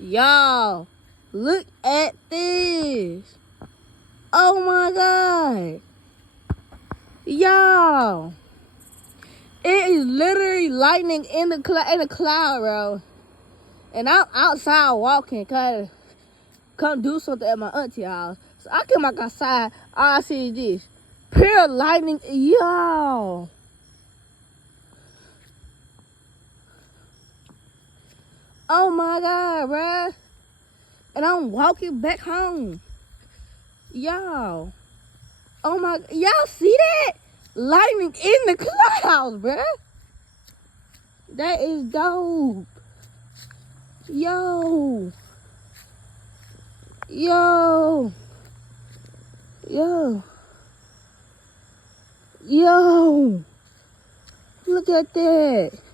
Y'all, look at this. Oh my God. Y'all. It is literally lightning in the cloud, bro. And I'm outside walking, cause come do something at my auntie house. So I come back outside, all I see is this. Pure lightning, y'all. Oh my God, bruh. And I'm walking back home. Y'all. Oh my, y'all see that? Lightning in the clouds, bruh. That is dope. Yo. Yo. Yo. Yo. Look at that.